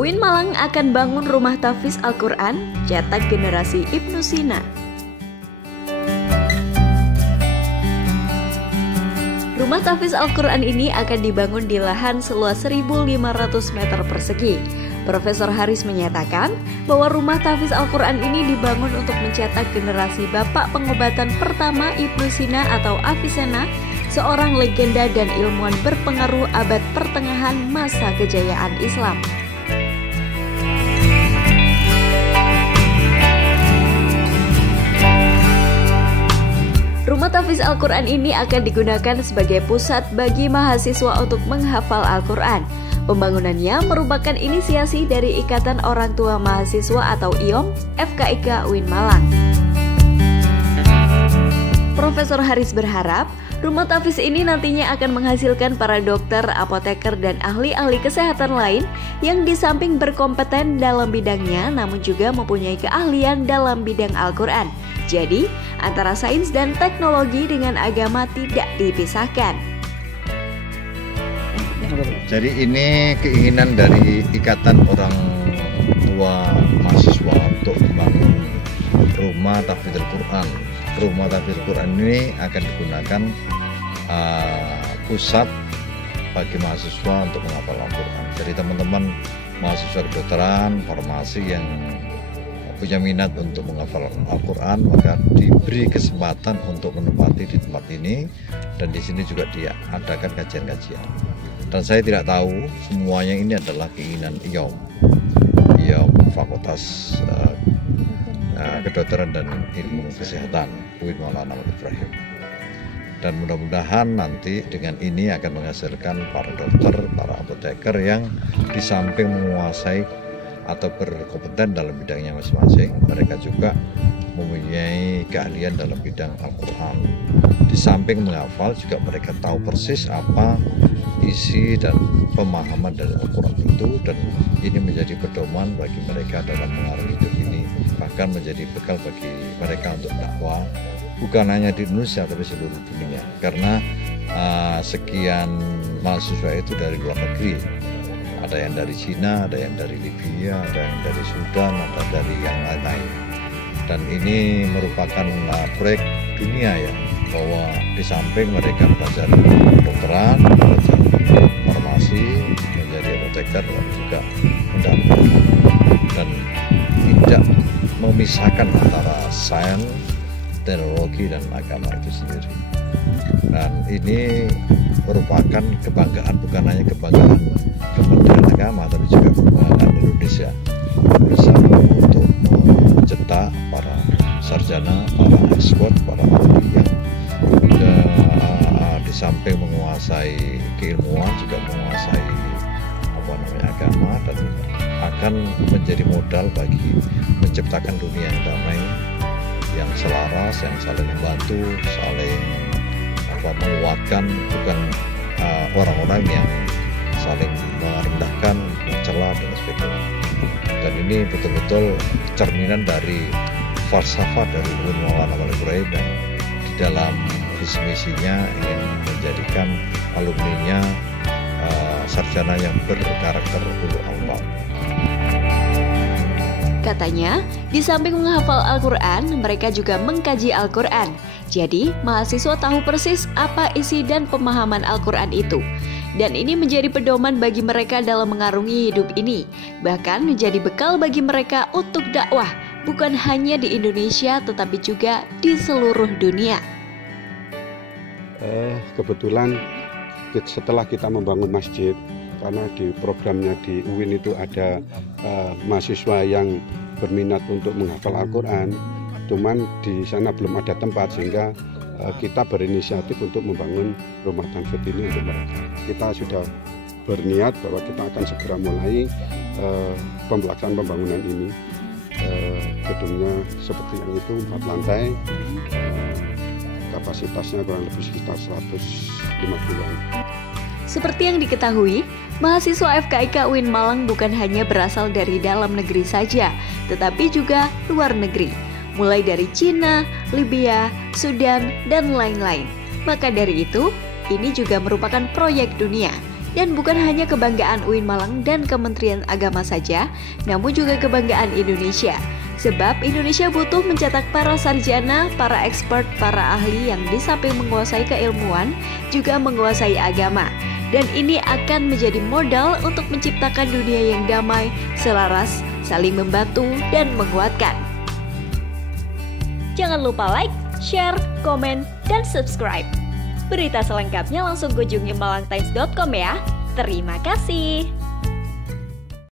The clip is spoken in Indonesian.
UIN Malang akan bangun rumah tahfiz Al-Quran, cetak generasi Ibnu Sina. Rumah tahfiz Al-Quran ini akan dibangun di lahan seluas 1.500 meter persegi. Profesor Haris menyatakan bahwa rumah tahfiz Al-Quran ini dibangun untuk mencetak generasi bapak pengobatan pertama Ibnu Sina atau Avicenna, seorang legenda dan ilmuwan berpengaruh abad pertengahan masa kejayaan Islam. Rumah tahfiz Al-Quran ini akan digunakan sebagai pusat bagi mahasiswa untuk menghafal Al-Quran. Pembangunannya merupakan inisiasi dari Ikatan Orang Tua Mahasiswa atau IOM FKIK UIN Malang. Profesor Haris berharap rumah tahfiz ini nantinya akan menghasilkan para dokter, apoteker, dan ahli-ahli kesehatan lain yang di samping berkompeten dalam bidangnya namun juga mempunyai keahlian dalam bidang Al-Quran. Jadi, antara sains dan teknologi dengan agama tidak dipisahkan. Jadi ini keinginan dari Ikatan Orang Tua Mahasiswa untuk membangun rumah tahfiz Al-Quran. Rumah tahfiz Al-Quran ini akan digunakan pusat bagi mahasiswa untuk menghafal Al-Quran. Jadi teman-teman mahasiswa kedokteran, farmasi yang punya minat untuk menghafal Al-Quran maka diberi kesempatan untuk menempati di tempat ini, dan di sini juga diadakan kajian-kajian. Dan saya tidak tahu semuanya ini adalah keinginan IOM Fakultas Kedokteran dan Ilmu Kesehatan UIN Maulana Muhammad Ibrahim. Dan mudah-mudahan nanti dengan ini akan menghasilkan para dokter, para apoteker yang di samping menguasai atau berkompeten dalam bidangnya masing-masing, mereka juga mempunyai keahlian dalam bidang Al-Quran. Di samping menghafal juga mereka tahu persis apa isi dan pemahaman dari Al-Quran itu, dan ini menjadi pedoman bagi mereka dalam mengarungi hidup ini, bahkan menjadi bekal bagi mereka untuk dakwah bukan hanya di Indonesia tapi seluruh dunia, karena sekian mahasiswa itu dari luar negeri. Ada yang dari Cina, ada yang dari Libya, ada yang dari Sudan, ada dari yang lain-lain. Dan ini merupakan proyek dunia ya, bahwa di samping mereka belajar kedokteran, belajar farmasi, menjadi apoteker, juga mendampingi dan tidak memisahkan antara sains, teknologi, dan agama itu sendiri. Dan ini merupakan kebanggaan, bukan hanya kebanggaan Kementerian Agama tapi juga kebanggaan Indonesia bersama untuk mencetak para sarjana, para ekspor, para ahli yang di samping menguasai keilmuan juga menguasai agama, dan akan menjadi modal bagi menciptakan dunia yang damai, yang selaras, yang saling membantu, saling menguatkan, bukan orang-orang yang saling merendahkan, mencela, dan sebagainya. Dan ini betul-betul cerminan dari falsafah dari UIN Maulana Muhammad Ibrahim, yang di dalam visi misinya ingin menjadikan alumninya sarjana yang berkarakter ulul albab. Katanya, di samping menghafal Al-Quran, mereka juga mengkaji Al-Quran. Jadi, mahasiswa tahu persis apa isi dan pemahaman Al-Quran itu. Dan ini menjadi pedoman bagi mereka dalam mengarungi hidup ini. Bahkan menjadi bekal bagi mereka untuk dakwah, bukan hanya di Indonesia tetapi juga di seluruh dunia. Kebetulan setelah kita membangun masjid, karena di programnya di UIN itu ada mahasiswa yang berminat untuk menghafal Al-Quran, cuman di sana belum ada tempat, sehingga kita berinisiatif untuk membangun rumah tahfiz ini untuk mereka. Kita sudah berniat bahwa kita akan segera mulai pelaksanaan pembangunan ini. Gedungnya seperti yang itu, 4 lantai, kapasitasnya kurang lebih sekitar 150-an. Seperti yang diketahui, mahasiswa FKIK UIN Malang bukan hanya berasal dari dalam negeri saja, tetapi juga luar negeri, mulai dari Cina, Libya, Sudan, dan lain-lain. Maka dari itu, ini juga merupakan proyek dunia, Dan bukan hanya kebanggaan UIN Malang dan Kementerian Agama saja, namun juga kebanggaan Indonesia. Sebab Indonesia butuh mencetak para sarjana, para expert, para ahli yang di samping menguasai keilmuan, juga menguasai agama. Dan ini akan menjadi modal untuk menciptakan dunia yang damai, selaras, saling membantu, dan menguatkan. Jangan lupa like, share, komen, dan subscribe. Berita selengkapnya langsung kunjungi malangtimes.com ya. Terima kasih.